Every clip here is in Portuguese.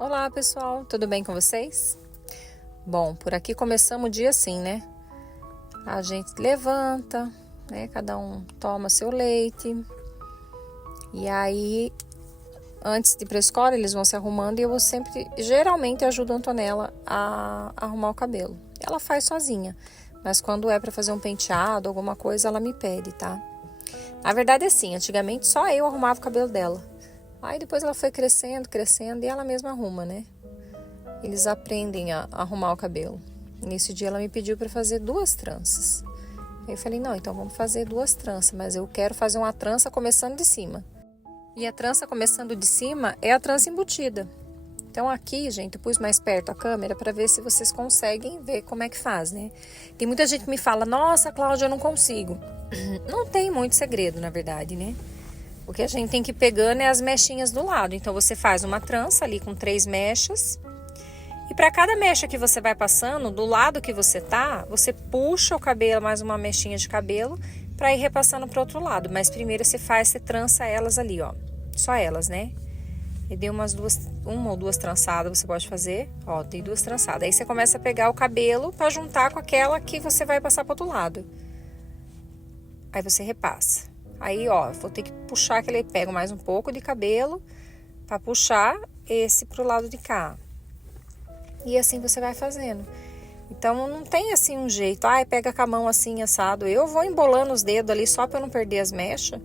Olá pessoal, tudo bem com vocês? Bom, por aqui começamos o dia assim, né? A gente levanta, né? Cada um toma seu leite. E aí, antes de ir pra escola, eles vão se arrumando e eu geralmente ajudo a Antonella a arrumar o cabelo. Ela faz sozinha, mas quando é pra fazer um penteado, alguma coisa, ela me pede, tá? Na verdade é assim, antigamente só eu arrumava o cabelo dela. Aí depois ela foi crescendo e ela mesma arruma, né? Eles aprendem a arrumar o cabelo. Nesse dia ela me pediu para fazer 2 tranças. Eu falei, não, então vamos fazer 2 tranças, mas eu quero fazer uma trança começando de cima. E a trança começando de cima é a trança embutida. Então aqui, gente, eu pus mais perto a câmera para ver se vocês conseguem ver como é que faz, né? Tem muita gente que me fala, nossa, Cláudia, eu não consigo. Não tem muito segredo, na verdade, né? O que a gente tem que ir pegando é as mechinhas do lado. Então, você faz uma trança ali com 3 mechas. E para cada mecha que você vai passando, do lado que você tá, você puxa o cabelo, mais uma mechinha de cabelo, para ir repassando para o outro lado. Mas primeiro você trança elas ali, ó. Só elas, né? E deu uma ou duas trançadas você pode fazer. Ó, tem 2 trançadas. Aí você começa a pegar o cabelo para juntar com aquela que você vai passar para o outro lado. Aí você repassa. Aí, ó, vou ter que puxar que ele pega mais um pouco de cabelo para puxar esse pro lado de cá. E assim você vai fazendo. Então, não tem assim um jeito. Ai, pega com a mão assim, assado. Eu vou embolando os dedos ali só para eu não perder as mechas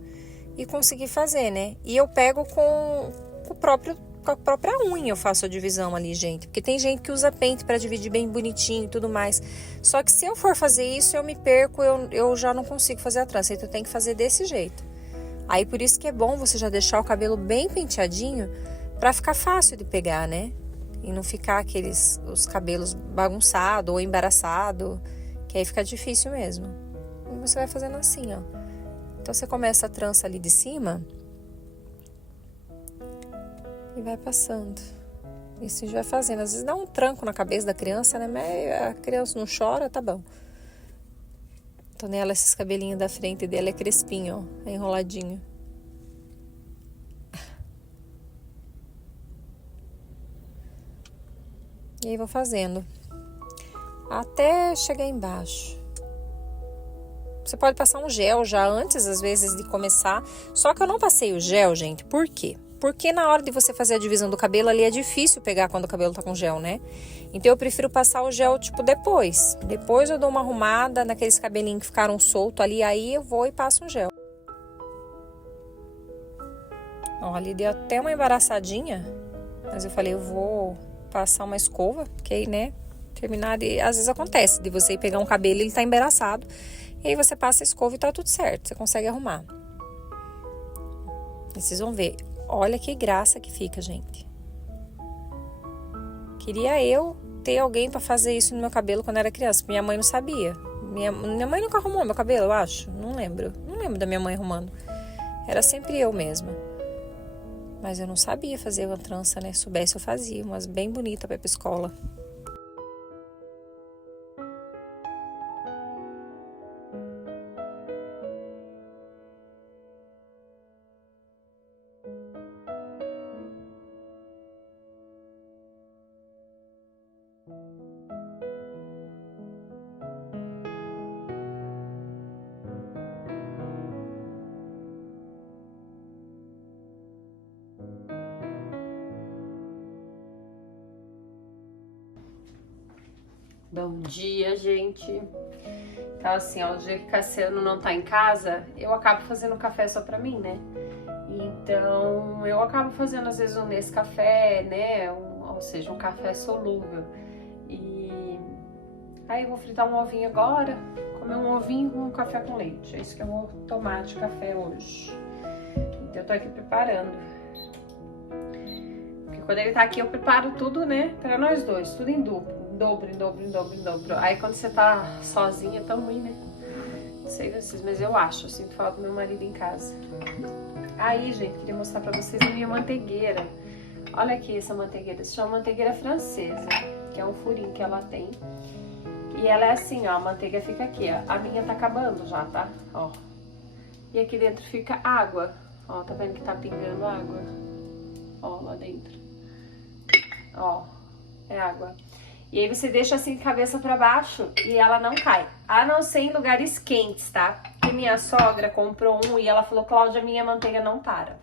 e conseguir fazer, né? E eu pego com a própria unha eu faço a divisão ali, gente. Porque tem gente que usa pente para dividir bem bonitinho e tudo mais. Só que se eu for fazer isso, eu me perco, eu já não consigo fazer a trança. Então eu tenho que fazer desse jeito. Aí por isso que é bom você já deixar o cabelo bem penteadinho para ficar fácil de pegar, né? E não ficar os cabelos bagunçados ou embaraçados, que aí fica difícil mesmo. E você vai fazendo assim, ó. Então você começa a trança ali de cima e vai passando. E assim vai fazendo. Às vezes dá um tranco na cabeça da criança, né? Mas a criança não chora, tá bom. Então nela, esses cabelinhos da frente dela é crespinho, ó. É enroladinho. E aí vou fazendo. Até chegar embaixo. Você pode passar um gel já antes, às vezes, de começar. Só que eu não passei o gel, gente. Por quê? Porque na hora de você fazer a divisão do cabelo ali é difícil pegar quando o cabelo tá com gel, né? Então eu prefiro passar o gel tipo depois. Depois eu dou uma arrumada naqueles cabelinhos que ficaram soltos ali, aí eu vou e passo um gel. Ó, ali deu até uma embaraçadinha, mas eu falei, eu vou passar uma escova, porque aí, né, terminar de... Às vezes acontece de você ir pegar um cabelo e ele tá embaraçado, e aí você passa a escova e tá tudo certo, você consegue arrumar. E vocês vão ver. Olha que graça que fica, gente. Queria eu ter alguém para fazer isso no meu cabelo quando era criança. Minha mãe não sabia. Minha mãe nunca arrumou meu cabelo, eu acho. Não lembro. Não lembro da minha mãe arrumando. Era sempre eu mesma. Mas eu não sabia fazer uma trança, né? Se soubesse, eu fazia. Umas bem bonitas para ir pra escola. Bom dia, gente. Então, assim, ó, o dia que Cassiano não tá em casa, eu acabo fazendo café só pra mim, né? Então, eu acabo fazendo, às vezes, um Nescafé, né? Ou seja, um café solúvel. E aí eu vou fritar um ovinho agora, comer um ovinho com um café com leite. É isso que eu vou tomar de café hoje. Então, eu tô aqui preparando. Porque quando ele tá aqui, eu preparo tudo, né? Pra nós dois, tudo em duplo. Em dobro. Aí quando você tá sozinha é tão ruim, né? Não sei vocês, mas eu sinto falta do meu marido em casa. Aí, gente, queria mostrar pra vocês a minha manteigueira. Olha aqui essa manteigueira, se chama manteigueira francesa, que é um furinho que ela tem. E ela é assim, ó, a manteiga fica aqui, ó. A minha tá acabando já, tá? Ó. E aqui dentro fica água. Ó, tá vendo que tá pingando água? Ó, lá dentro. Ó, é água. E aí você deixa assim, cabeça pra baixo e ela não cai. A não ser em lugares quentes, tá? Porque minha sogra comprou um e ela falou, Cláudia, minha manteiga não para.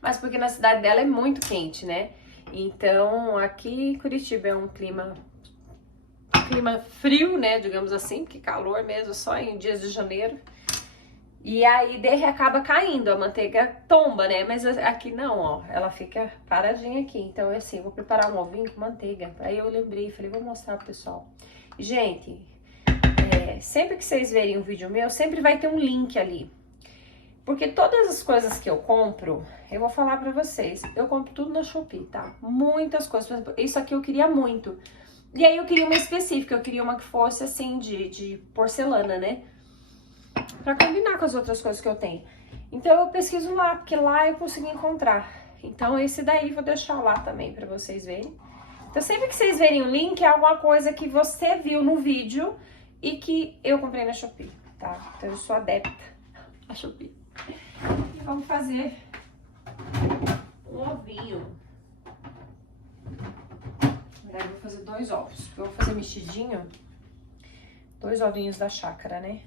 Mas porque na cidade dela é muito quente, né? Então, aqui em Curitiba é um clima frio, né? Digamos assim, porque calor mesmo só em dias de janeiro. E aí acaba caindo, a manteiga tomba, né? Mas aqui não, ó, ela fica paradinha aqui. Então, assim, vou preparar um ovinho com manteiga. Aí eu lembrei, falei, vou mostrar pro pessoal. Gente, sempre que vocês verem um vídeo meu, sempre vai ter um link ali. Porque todas as coisas que eu compro, eu vou falar pra vocês, eu compro tudo na Shopee, tá? Muitas coisas, por exemplo, isso aqui eu queria muito. E aí eu queria uma específica, eu queria uma que fosse assim, de porcelana, né? Pra combinar com as outras coisas que eu tenho. Então eu pesquiso lá, porque lá eu consegui encontrar. Então esse daí vou deixar lá também pra vocês verem. Então sempre que vocês verem o link, é alguma coisa que você viu no vídeo e que eu comprei na Shopee, tá? Então eu sou adepta à Shopee. E vamos fazer um ovinho. Na verdade, eu vou fazer 2 ovos, porque eu vou fazer mexidinho. 2 ovinhos da chácara, né?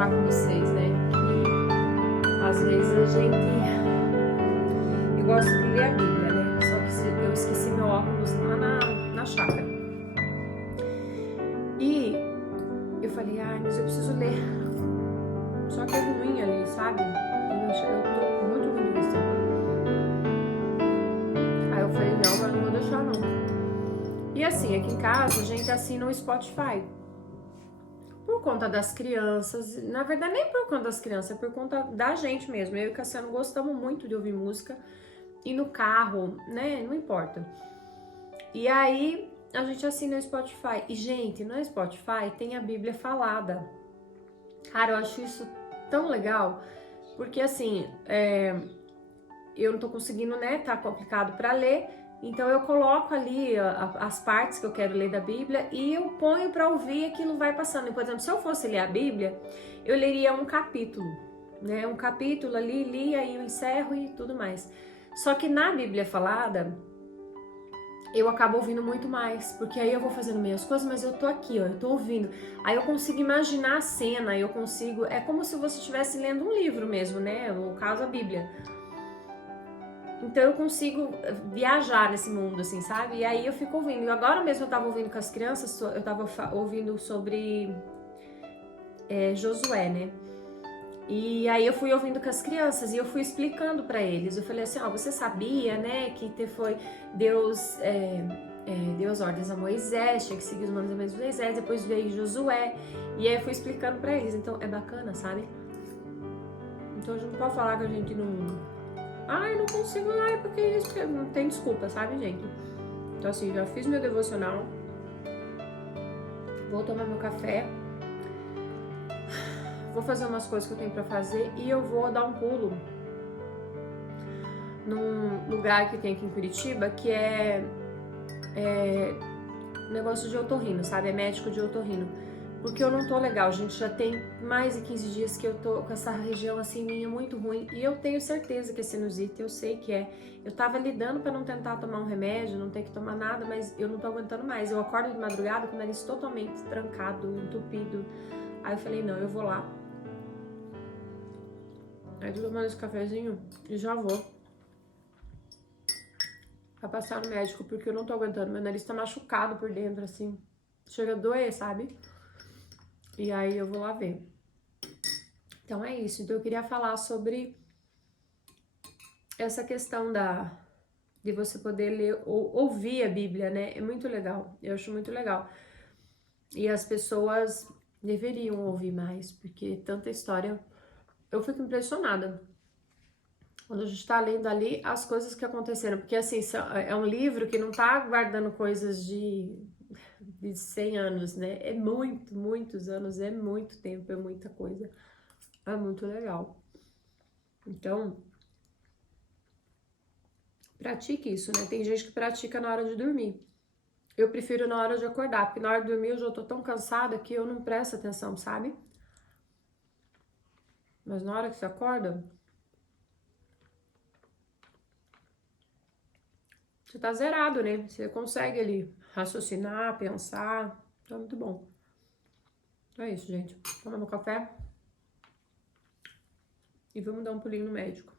Com vocês, né? Que às vezes a gente. Eu gosto de ler a Bíblia, né? Só que eu esqueci meu óculos lá na chácara. E eu falei, ai, mas eu preciso ler. Só que é ruim ali, sabe? Eu tô muito ruim de vista. Aí eu falei, não, mas não vou deixar não. E assim, aqui em casa a gente assina o Spotify. Por conta das crianças, na verdade nem por conta das crianças, é por conta da gente mesmo. Eu e o Cassiano gostamos muito de ouvir música e no carro, né, não importa. E aí a gente assina o Spotify. E gente, no Spotify tem a Bíblia falada. Cara, eu acho isso tão legal, porque assim, eu não tô conseguindo, né, tá complicado pra ler. Então eu coloco ali as partes que eu quero ler da Bíblia e eu ponho para ouvir e aquilo vai passando. E, por exemplo, se eu fosse ler a Bíblia, eu leria um capítulo, né? Um capítulo ali, li, aí eu encerro e tudo mais. Só que na Bíblia falada, eu acabo ouvindo muito mais, porque aí eu vou fazendo minhas coisas, mas eu tô aqui, ó, eu tô ouvindo. Aí eu consigo imaginar a cena, eu consigo... É como se você estivesse lendo um livro mesmo, né? No caso, a Bíblia. Então eu consigo viajar nesse mundo, assim, sabe? E aí eu fico ouvindo. E agora mesmo eu tava ouvindo com as crianças, eu tava ouvindo sobre Josué, né? E aí eu fui ouvindo com as crianças e eu fui explicando pra eles. Eu falei assim, ó, você sabia, né, que foi Deus deu as ordens a Moisés, tinha que seguir os mandamentos de Moisés, depois veio Josué. E aí eu fui explicando pra eles. Então é bacana, sabe? Então a gente não pode falar que a gente não... Ai, não consigo, porque isso, porque não tem desculpa, sabe, gente? Então assim, já fiz meu devocional. Vou tomar meu café. Vou fazer umas coisas que eu tenho pra fazer e eu vou dar um pulo num lugar que tem aqui em Curitiba, que é negócio de otorrino, sabe? É médico de otorrino. Porque eu não tô legal, gente. Já tem mais de 15 dias que eu tô com essa região assim minha muito ruim. E eu tenho certeza que é sinusite, eu sei que é. Eu tava lidando pra não tentar tomar um remédio, não ter que tomar nada, mas eu não tô aguentando mais. Eu acordo de madrugada com o nariz totalmente trancado, entupido. Aí eu falei, não, eu vou lá. Aí tô tomando esse cafezinho e já vou pra passar no médico, porque eu não tô aguentando. Meu nariz tá machucado por dentro, assim. Chega a doer, sabe? E aí eu vou lá ver. Então é isso. Então eu queria falar sobre essa questão de você poder ler ou ouvir a Bíblia, né? É muito legal. Eu acho muito legal. E as pessoas deveriam ouvir mais, porque tanta história. Eu fico impressionada quando a gente tá lendo ali as coisas que aconteceram. Porque assim, é um livro que não tá guardando coisas de 100 anos, né? É muitos anos, é muito tempo, é muita coisa. É muito legal. Então, pratique isso, né? Tem gente que pratica na hora de dormir. Eu prefiro na hora de acordar, porque na hora de dormir eu já tô tão cansada que eu não presto atenção, sabe? Mas na hora que você acorda, você tá zerado, né? Você consegue ali raciocinar, pensar. Então é muito bom. Então é isso, gente. Toma meu café. E vamos dar um pulinho no médico.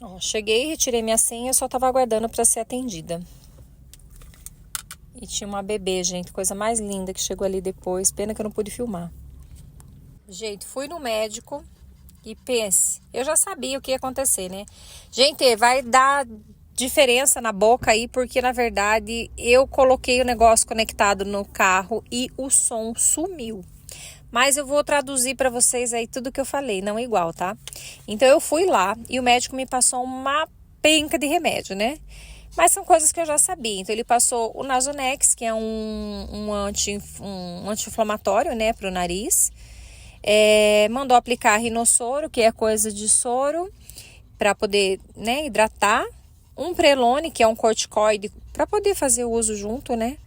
Ó, cheguei, retirei minha senha, só tava aguardando para ser atendida. E tinha uma bebê, gente, coisa mais linda que chegou ali depois. Pena que eu não pude filmar. Gente, fui no médico e pense, eu já sabia o que ia acontecer, né? Gente, vai dar diferença na boca aí, porque na verdade eu coloquei o negócio conectado no carro e o som sumiu. Mas eu vou traduzir para vocês aí tudo que eu falei, não igual, tá? Então eu fui lá e o médico me passou uma penca de remédio, né? Mas são coisas que eu já sabia. Então ele passou o Nasonex, que é um anti-inflamatório, né, pro nariz. Mandou aplicar rinossoro, que é coisa de soro, para poder, né, hidratar. Um Prelone, que é um corticoide, para poder fazer o uso junto, né?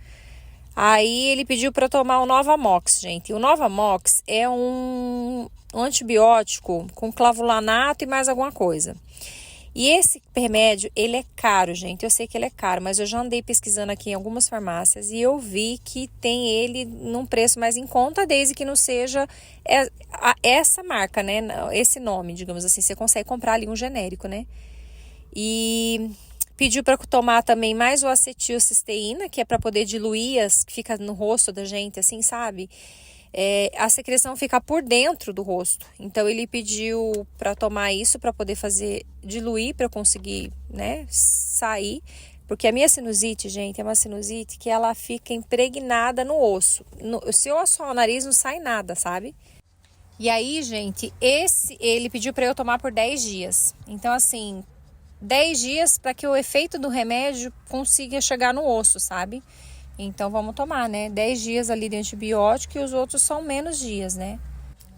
Aí ele pediu para tomar o Novamox, gente. O Novamox é um antibiótico com clavulanato e mais alguma coisa. E esse remédio, ele é caro, gente. Eu sei que ele é caro, mas eu já andei pesquisando aqui em algumas farmácias e eu vi que tem ele num preço mais em conta, desde que não seja essa marca, né? Esse nome, digamos assim. Você consegue comprar ali um genérico, né? E pediu para tomar também mais o acetilcisteína, que é para poder diluir as que fica no rosto da gente, assim, sabe? A secreção fica por dentro do rosto. Então ele pediu para tomar isso para poder diluir, para eu conseguir, né, sair. Porque a minha sinusite, gente, é uma sinusite que ela fica impregnada no osso. Se eu assoar o nariz, não sai nada, sabe? E aí, gente, ele pediu para eu tomar por 10 dias. Então, assim, 10 dias para que o efeito do remédio consiga chegar no osso, sabe? Então vamos tomar, né? 10 dias ali de antibiótico e os outros são menos dias, né?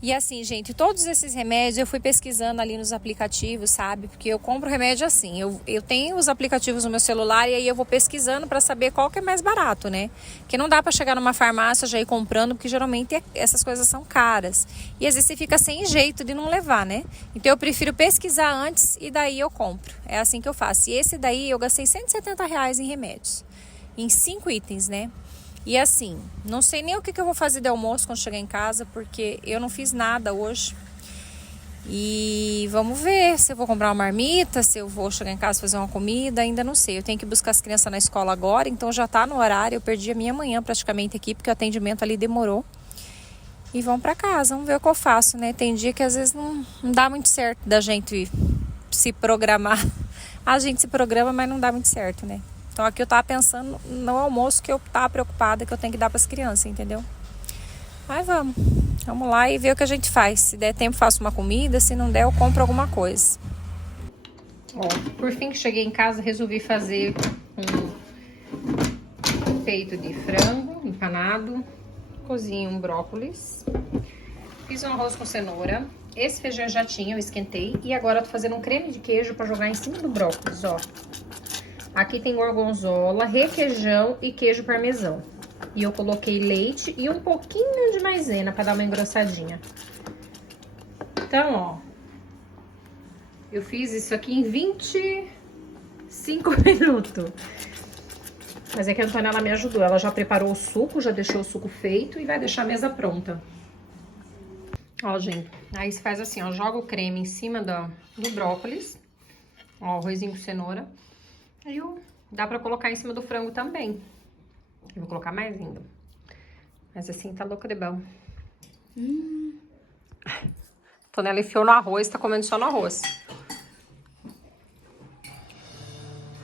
E assim, gente, todos esses remédios eu fui pesquisando ali nos aplicativos, sabe? Porque eu compro remédio assim, eu tenho os aplicativos no meu celular e aí eu vou pesquisando para saber qual que é mais barato, né? Porque não dá para chegar numa farmácia já ir comprando, porque geralmente essas coisas são caras. E às vezes você fica sem jeito de não levar, né? Então eu prefiro pesquisar antes e daí eu compro. É assim que eu faço. E esse daí eu gastei R$170 em remédios. Em 5 itens, né? E assim, não sei nem o que eu vou fazer de almoço quando chegar em casa, porque eu não fiz nada hoje. E vamos ver se eu vou comprar uma marmita, se eu vou chegar em casa fazer uma comida, ainda não sei. Eu tenho que buscar as crianças na escola agora, então já tá no horário. Eu perdi a minha manhã praticamente aqui, porque o atendimento ali demorou. E vamos pra casa, vamos ver o que eu faço, né? Tem dia que às vezes não dá muito certo da gente se programar. A gente se programa, mas não dá muito certo, né? Então aqui eu tava pensando no almoço que eu tava preocupada que eu tenho que dar pras crianças, entendeu? Mas vamos lá e ver o que a gente faz. Se der tempo, faço uma comida. Se não der, eu compro alguma coisa. Ó, por fim que cheguei em casa, resolvi fazer um peito de frango empanado. Cozinhei um brócolis. Fiz um arroz com cenoura. Esse feijão eu já tinha, eu esquentei. E agora eu tô fazendo um creme de queijo pra jogar em cima do brócolis, ó. Aqui tem gorgonzola, requeijão e queijo parmesão. E eu coloquei leite e um pouquinho de maisena pra dar uma engrossadinha. Então, ó. Eu fiz isso aqui em 25 minutos. Mas é que a Antonella me ajudou. Ela já preparou o suco, já deixou o suco feito e vai deixar a mesa pronta. Ó, gente. Aí você faz assim, ó. Joga o creme em cima do brócolis. Ó, arrozinho com cenoura. Aí dá pra colocar em cima do frango também. Eu vou colocar mais ainda. Mas assim, tá louca de bom. Antonella enfiou no arroz, tá comendo só no arroz.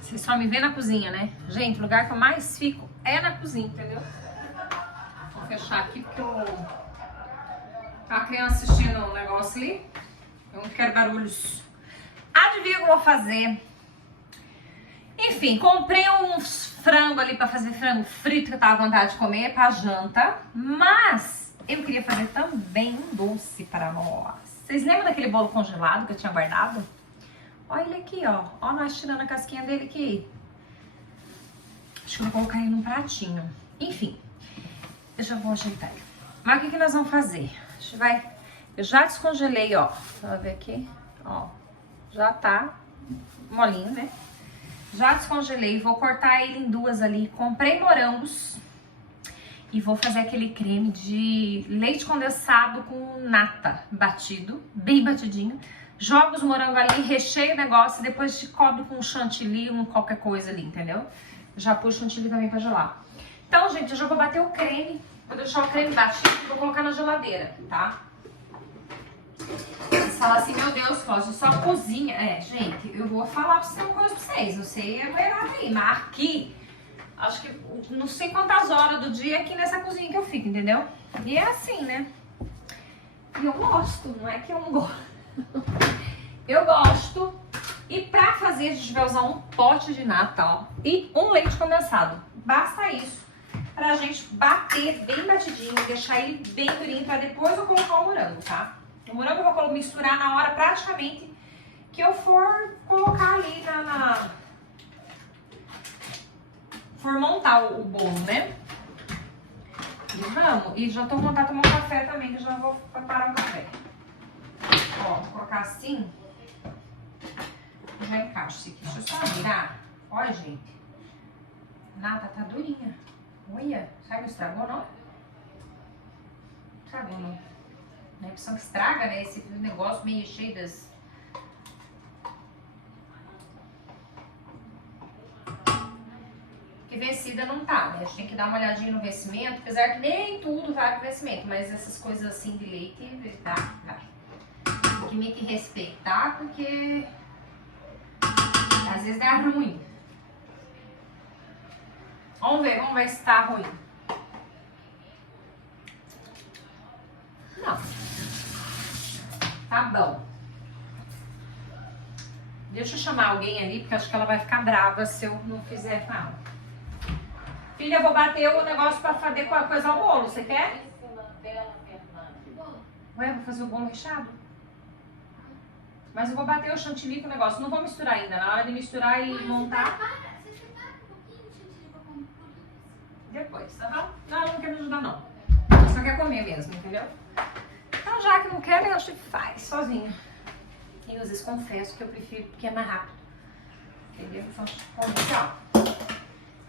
Vocês só me vê na cozinha, né? Gente, o lugar que eu mais fico é na cozinha, entendeu? Vou fechar aqui porque a criança assistindo um negócio ali. Eu não quero barulhos. Adivinha o que eu vou fazer? Enfim, comprei uns frango ali pra fazer frango frito que eu tava com vontade de comer pra janta. Mas eu queria fazer também um doce para nós. Vocês lembram daquele bolo congelado que eu tinha guardado? Olha ele aqui, ó. Ó, nós tirando a casquinha dele aqui. Acho que eu vou colocar ele num pratinho. Enfim, eu já vou ajeitar ele. Mas o que nós vamos fazer? A gente vai... Eu já descongelei, ó. Deixa eu ver aqui. Ó, já tá molinho, né? Já descongelei, vou cortar ele em duas ali. Comprei morangos e vou fazer aquele creme de leite condensado com nata batido, bem batidinho. Jogo os morangos ali, recheio o negócio e depois te cobre com um chantilly, qualquer coisa ali, entendeu? Já pus chantilly também pra gelar. Então, gente, eu já vou bater o creme, vou deixar o creme batido e vou colocar na geladeira, tá? Vocês falam assim, meu Deus, Cláudia, só cozinha. É, gente, eu vou falar uma coisa pra vocês. Não sei é melhor aí, mas aqui, acho que não sei quantas horas do dia aqui nessa cozinha que eu fico, entendeu? E é assim, né? E eu gosto, não é que eu não gosto. Eu gosto. E pra fazer, a gente vai usar um pote de nata, ó, e um leite condensado. Basta isso. Pra gente bater bem batidinho, deixar ele bem durinho pra depois eu colocar o morango, tá? O morango eu vou misturar na hora praticamente que eu for colocar ali for montar o bolo, né? E vamos. E já tô vontade de tomar um café também, que já vou preparar um café. Ó, vou colocar assim. Já encaixo isso aqui. Deixa eu só virar. Olha, gente. Nada, tá durinha. Olha, sabe que não estragou, não? Estragou, não. A impressão que estraga, né? Esse negócio meio cheio das... Que vencida não tá, né? A gente tem que dar uma olhadinha no vencimento, apesar que nem tudo vai pro vencimento, mas essas coisas assim de leite, tá, vai. Tem que meio que respeitar, porque às vezes dá ruim. Vamos ver se tá ruim. Não. Tá bom. Deixa eu chamar alguém ali, porque acho que ela vai ficar brava se eu não fizer com ela. Filha, eu vou bater o negócio pra fazer coisa ao bolo, você quer? Ué, eu vou fazer o bolo recheado. Mas eu vou bater o chantilly com o negócio. Não vou misturar ainda. Na hora de misturar e montar... Depois, tá bom? Não, não quero ajudar, não. Só quer comer mesmo, entendeu? Então, já que não quer, a gente faz sozinha. E às vezes confesso que eu prefiro porque é mais rápido. Entendeu? Então, ó.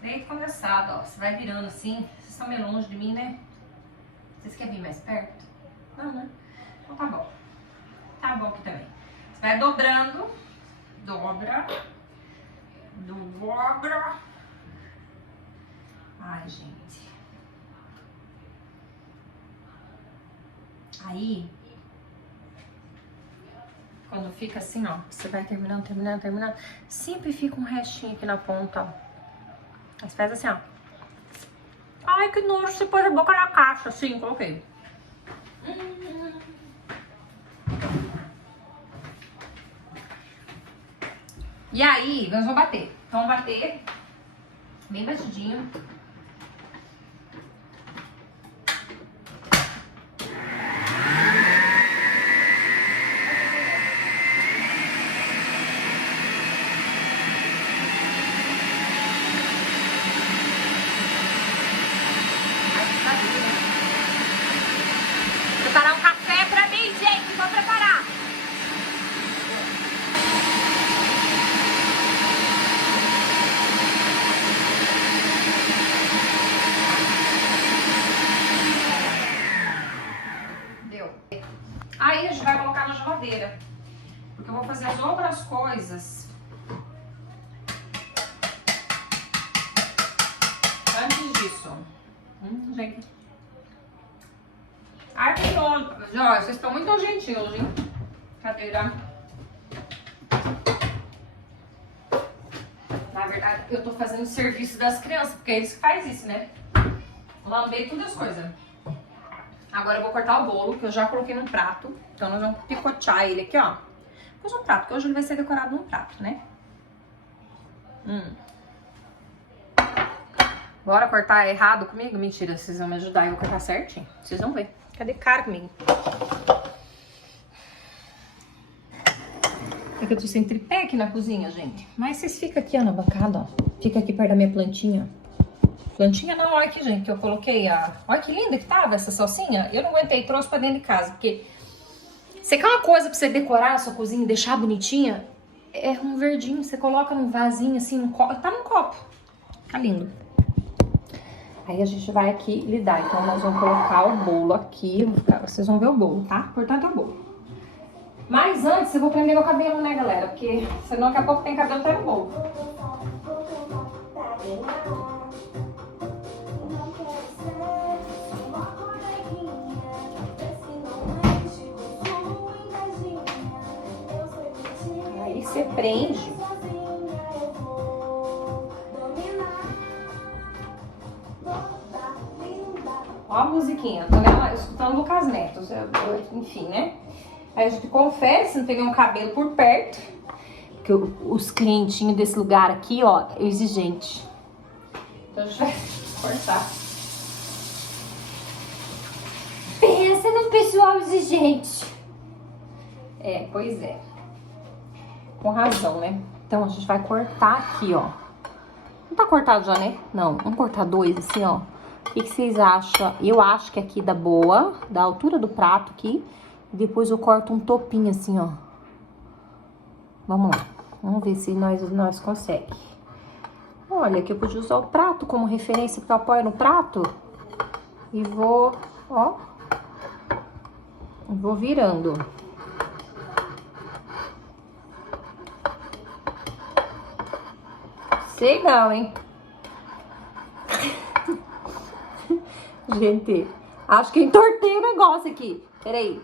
Leite condensado, ó. Você vai virando assim. Vocês estão meio longe de mim, né? Vocês querem vir mais perto? Não, né? Então tá bom. tá bom aqui também. Você vai dobrando, dobra, dobra. Ai, gente. Aí, quando fica assim, ó, você vai terminando, sempre fica um restinho aqui na ponta, ó. Aí você faz assim, ó. Ai, que nojo, você pôs a boca na caixa, assim, coloquei. E aí, nós vamos bater. Então, vamos bater bem batidinho. Preparar um café pra mim, gente. Vou preparar. Deu. Aí a gente vai colocar na geladeira. Porque eu vou fazer as outras coisas antes disso. Gente. Ai, que nojo. Ó, vocês estão muito nojentinhos, hein? Cadeira. Na verdade, eu tô fazendo o serviço das crianças, porque é eles que fazem isso, né? Lamber todas as coisas. Agora eu vou cortar o bolo, que eu já coloquei num prato. Então nós vamos picotear ele aqui, ó. Pus um prato, porque hoje ele vai ser decorado num prato, né? Bora cortar errado comigo? Mentira, vocês vão me ajudar e eu vou cortar certinho. Vocês vão ver. Cadê cara comigo? É que eu tô sem tripé aqui na cozinha, gente. Mas vocês ficam aqui, ó, na bancada, ó. Fica aqui perto da minha plantinha. Plantinha não, olha aqui, gente, que eu coloquei a... Olha que linda que tava essa salsinha. Eu não aguentei, trouxe pra dentro de casa, porque... Você quer uma coisa pra você decorar a sua cozinha e deixar bonitinha? É um verdinho, você coloca num vasinho assim, num copo. Tá num copo. Fica lindo. Aí a gente vai aqui lidar. Então nós vamos colocar o bolo aqui. Vocês vão ver o bolo, tá? Importante é o bolo. Mas antes eu vou prender meu cabelo, né, galera? Porque senão daqui a pouco tem cabelo até no bolo. Aí você prende. Ó a musiquinha, tô escutando Lucas Neto, enfim, né? Aí a gente confere se não tem nenhum cabelo por perto. Porque os clientinhos desse lugar aqui, ó, é exigente. Então a gente vai cortar. Pensa num pessoal exigente. É, pois é. Com razão, né? Então a gente vai cortar aqui, ó. Não tá cortado já, né? Não, vamos cortar dois assim, ó. O que vocês acham? Eu acho que aqui dá boa, da altura do prato aqui. E depois eu corto um topinho assim, ó. Vamos lá. Vamos ver se nós conseguimos. Olha, aqui eu podia usar o prato como referência, porque eu apoio no prato. E vou, ó. Vou virando. Sei não, hein? Gente, acho que eu entortei o negócio aqui. Peraí.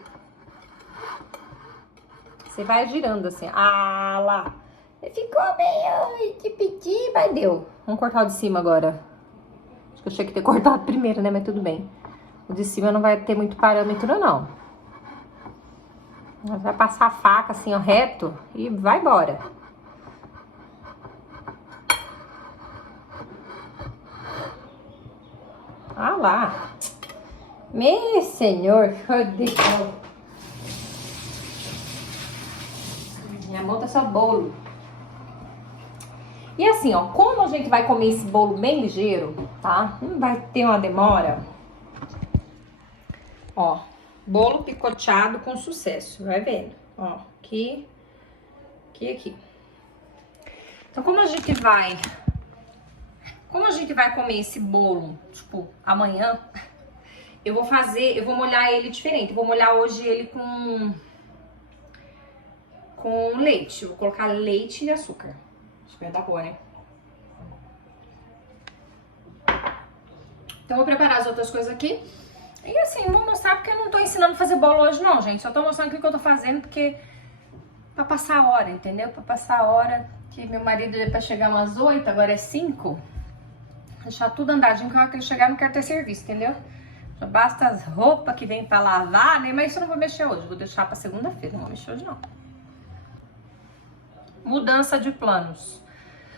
Você vai girando assim. Ah, lá. Ficou meio de pedir, mas deu. Vamos cortar o de cima agora. Acho que eu tinha que ter cortado primeiro, né? Mas tudo bem. O de cima não vai ter muito parâmetro, não. Nós vai passar a faca assim, ó, reto. E vai embora. Ah lá. Meu senhor, Deus. Minha mão tá só bolo. E assim, ó, como a gente vai comer esse bolo bem ligeiro, tá? Não vai ter uma demora. Ó, bolo picoteado com sucesso, vai vendo? Ó, aqui, aqui. Então, como a gente vai comer esse bolo, tipo, amanhã, eu vou molhar ele diferente. Eu vou molhar hoje ele com com leite. Eu vou colocar leite e açúcar. Acho que vai dar boa, né? Então, eu vou preparar as outras coisas aqui. E assim, não vou mostrar porque eu não tô ensinando a fazer bolo hoje não, gente. Só tô mostrando o que eu tô fazendo porque... Pra passar a hora, entendeu? Pra passar a hora que meu marido ia pra chegar umas 8, agora é 5. Deixar tudo andadinho, que a hora que ele chegar não quero ter serviço, entendeu? Já basta as roupas que vem pra lavar, né? Mas isso eu não vou mexer hoje, vou deixar pra segunda-feira, não vou mexer hoje não. Mudança de planos.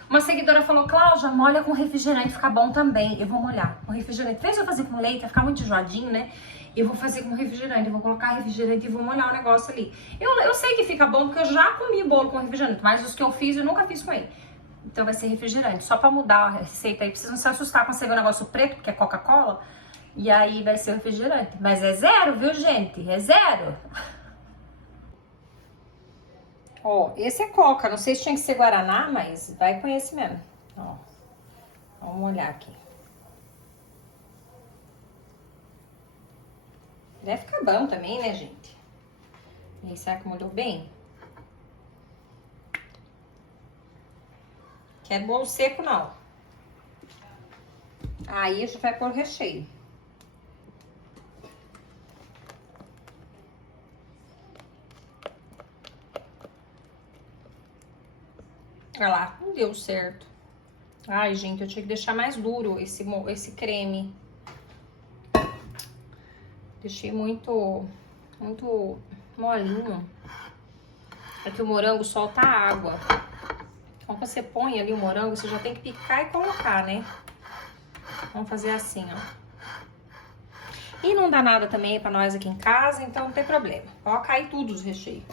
Uma seguidora falou, Cláudia, molha com refrigerante, fica bom também. Eu vou molhar com refrigerante. Em vez de eu fazer com leite, vai ficar muito enjoadinho, né? Eu vou fazer com refrigerante, eu vou colocar refrigerante e vou molhar o negócio ali. Eu sei que fica bom, porque eu já comi bolo com refrigerante, mas os que eu fiz, eu nunca fiz com ele. Então vai ser refrigerante. Só pra mudar a receita aí, precisa não se assustar quando você vê o negócio preto, porque é Coca-Cola. E aí vai ser refrigerante. Mas é 0, viu, gente? É 0. Ó, esse é Coca. Não sei se tinha que ser Guaraná, mas vai com esse mesmo. Ó, vamos olhar aqui. Deve ficar bom também, né, gente? E aí, será que molhou bem? Quero bolo seco, não. Aí a gente vai pôr o recheio. Olha lá, não deu certo. Ai, gente, eu tinha que deixar mais duro esse creme. Deixei muito molinho. É que o morango solta água. Então, quando você põe ali o morango, você já tem que picar e colocar, né? Vamos fazer assim, ó. E não dá nada também pra nós aqui em casa, então não tem problema. Pode cair tudo os recheios.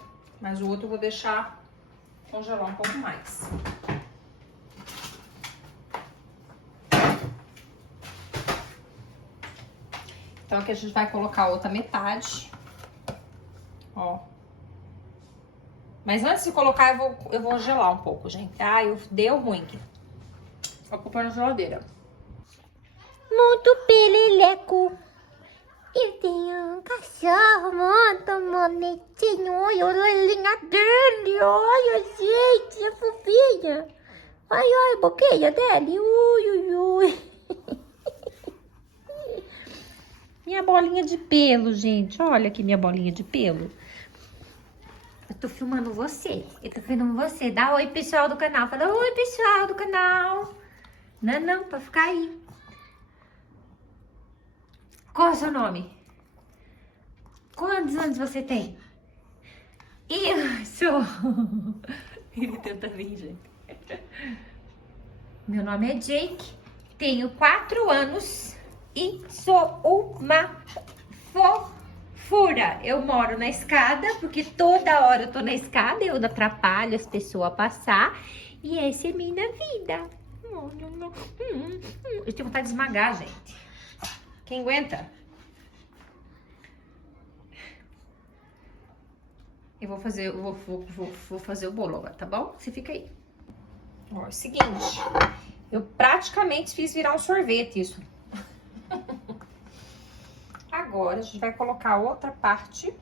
Mas o outro eu vou deixar congelar um pouco mais. Então aqui a gente vai colocar a outra metade. Ó. Mas antes de colocar, eu vou gelar um pouco, gente. Ah, deu ruim aqui. Só vou pôr na geladeira. Muito peleleco. Eu tenho um cachorro muito bonitinho. Olha a orelhinha dele. Olha, gente, a fofinha. Olha a boquinha dele. Ui, ui, ui. Minha bolinha de pelo, gente. Olha aqui minha bolinha de pelo. Eu tô filmando você. Eu tô filmando você. Dá oi, pessoal do canal. Fala oi, pessoal do canal. Não, pra ficar aí. Qual é o seu nome? Quantos anos você tem? Eu sou... Ele tenta vir, gente. Meu nome é Jake, tenho 4 anos e sou uma fofura. Eu moro na escada, porque toda hora eu tô na escada, eu atrapalho as pessoas a passar. E essa é minha vida. Eu tenho vontade de esmagar, gente. Quem aguenta? Eu vou fazer o bolo agora, tá bom? Você fica aí. Ó, é o seguinte, eu praticamente fiz virar um sorvete isso. Agora a gente vai colocar outra parte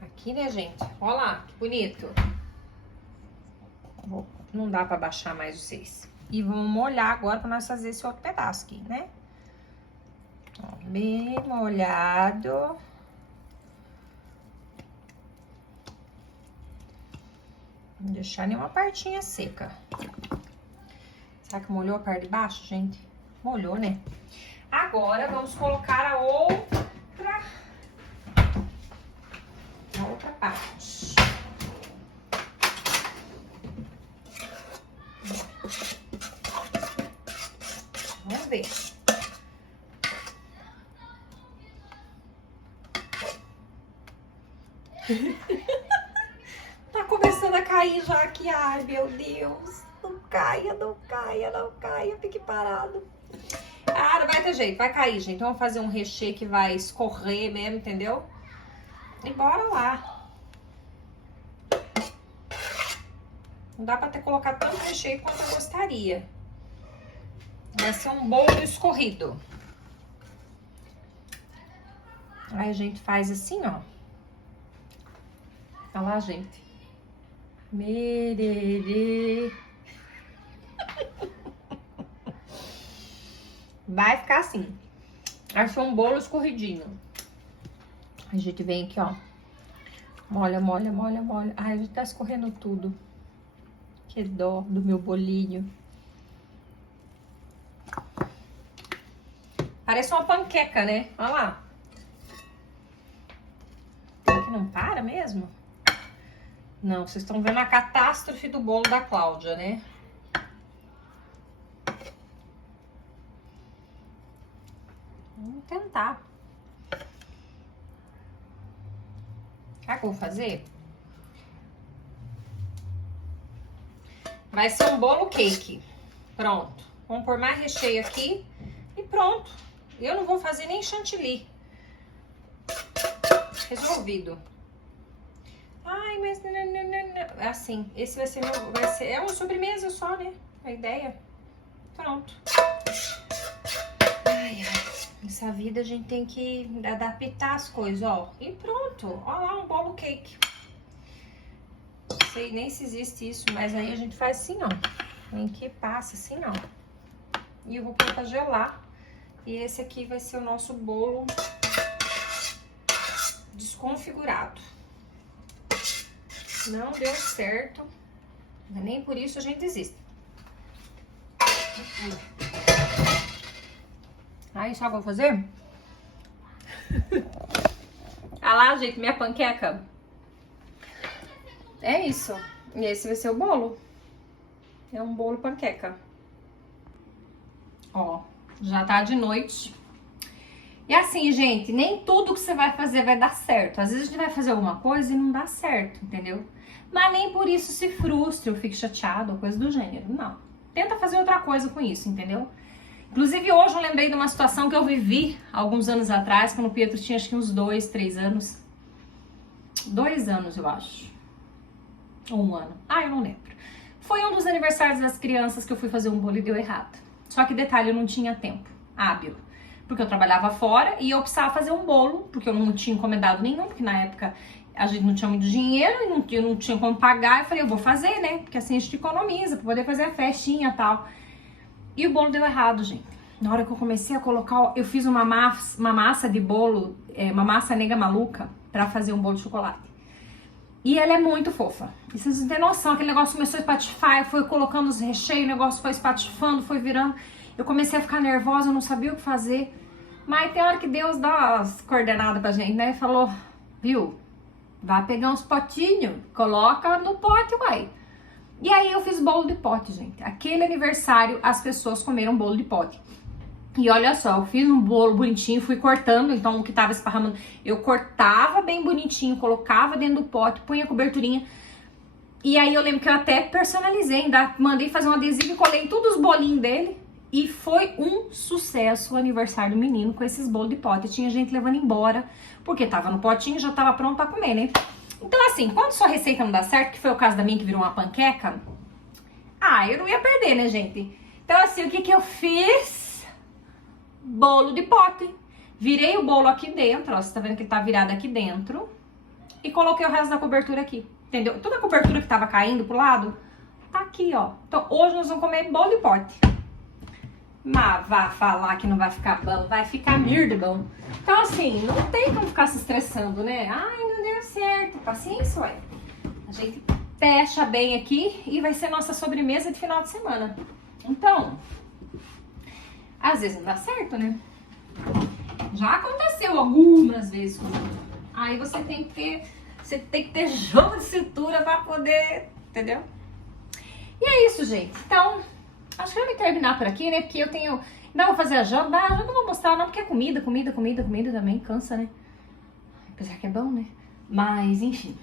aqui, né, gente? Olha lá, que bonito. Não dá pra baixar mais vocês. E vamos molhar agora pra nós fazer esse outro pedaço aqui, né? Ó, bem molhado. Não deixar nenhuma partinha seca. Será que molhou a parte de baixo, gente? Molhou, né? Agora vamos colocar a outra parte. Vamos ver. Tá começando a cair já aqui. Ai, meu Deus. Não caia, não caia, não caia. Fique parado. Ah, não vai ter jeito. Vai cair, gente. Então, vamos fazer um recheio que vai escorrer mesmo, entendeu? E bora lá. Não dá pra ter colocado tanto recheio quanto eu gostaria. Vai ser um bolo escorrido. Aí a gente faz assim, ó. Olha lá, gente. Mererê. Vai ficar assim. Achou um bolo escorridinho. A gente vem aqui, ó. Molha, molha, molha, molha. Ai, a gente tá escorrendo tudo. Que dó do meu bolinho. Parece uma panqueca, né? Olha lá. Que não para mesmo? Não, vocês estão vendo a catástrofe do bolo da Cláudia, né? Vamos tentar. Sabe o que eu vou fazer? Vai ser um bolo cake. Pronto. Vamos pôr mais recheio aqui e pronto. Eu não vou fazer nem chantilly. Resolvido. Ai, mas não. Assim, esse vai ser é uma sobremesa só, né? A ideia. Pronto. Ai, ai. Nessa vida a gente tem que adaptar as coisas, ó. E pronto. Ó lá, um bolo cake. Não sei nem se existe isso, mas aí a gente faz assim, ó. Vem que passa assim, ó. E eu vou pôr pra gelar. E esse aqui vai ser o nosso bolo desconfigurado. Não deu certo. Nem por isso a gente desiste. Aí, sabe o que eu vou fazer? Ah lá, gente, minha panqueca. É isso. E esse vai ser o bolo. É um bolo panqueca. Ó, já tá de noite. E assim, gente, nem tudo que você vai fazer vai dar certo. Às vezes a gente vai fazer alguma coisa e não dá certo, entendeu? Mas nem por isso se frustre ou fique chateado ou coisa do gênero. Não. Tenta fazer outra coisa com isso, entendeu? Inclusive, hoje eu lembrei de uma situação que eu vivi alguns anos atrás, quando o Pietro tinha acho que uns 2, 3 anos. 2 anos, eu acho. Ou 1 ano. Ah, eu não lembro. Foi um dos aniversários das crianças que eu fui fazer um bolo e deu errado. Só que, detalhe, eu não tinha tempo hábil. Porque eu trabalhava fora e eu precisava fazer um bolo, porque eu não tinha encomendado nenhum, porque na época a gente não tinha muito dinheiro e eu não tinha como pagar. Eu falei, eu vou fazer, né? Porque assim a gente economiza pra poder fazer a festinha e tal. E o bolo deu errado, gente. Na hora que eu comecei a colocar, eu fiz uma massa de bolo, uma massa nega maluca, pra fazer um bolo de chocolate. E ela é muito fofa. E vocês não têm noção, aquele negócio começou a espatifar, eu fui colocando os recheios, o negócio foi espatifando, foi virando. Eu comecei a ficar nervosa, eu não sabia o que fazer. Mas tem hora que Deus dá as coordenadas pra gente, né? Falou, viu? Vai pegar uns potinhos, coloca no pote, uai. E aí eu fiz bolo de pote, gente. Aquele aniversário, as pessoas comeram bolo de pote. E olha só, eu fiz um bolo bonitinho, fui cortando, então o que tava esparramando, eu cortava bem bonitinho, colocava dentro do pote, punha a coberturinha. E aí eu lembro que eu até personalizei, ainda mandei fazer um adesivo e colei em todos os bolinhos dele. E foi um sucesso o aniversário do menino com esses bolos de pote. Tinha gente levando embora, porque tava no potinho e já tava pronto pra comer, né? Então assim, quando sua receita não dá certo, que foi o caso da minha que virou uma panqueca, eu não ia perder, né, gente? Então assim, o que que eu fiz? Bolo de pote. Virei o bolo aqui dentro, ó, você tá vendo que ele tá virado aqui dentro. E coloquei o resto da cobertura aqui, entendeu? Toda a cobertura que tava caindo pro lado, tá aqui, ó. Então hoje nós vamos comer bolo de pote. Mas vá falar que não vai ficar bom, vai ficar merda bom. Então assim, não tem como ficar se estressando, né? Ai, não deu certo, paciência, ué. A gente fecha bem aqui e vai ser nossa sobremesa de final de semana. Então, às vezes não dá certo, né? Já aconteceu algumas vezes comigo. Aí você tem que ter jogo de cintura pra poder, entendeu? E é isso, gente. Então, acho que eu vou terminar por aqui, né? Porque eu tenho... Ainda vou fazer a janta. A janta não vou mostrar não, porque é comida também. Cansa, né? Apesar que é bom, né? Mas, enfim.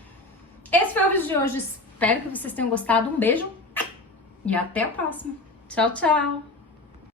Esse foi o vídeo de hoje. Espero que vocês tenham gostado. Um beijo. E até a próxima. Tchau, tchau.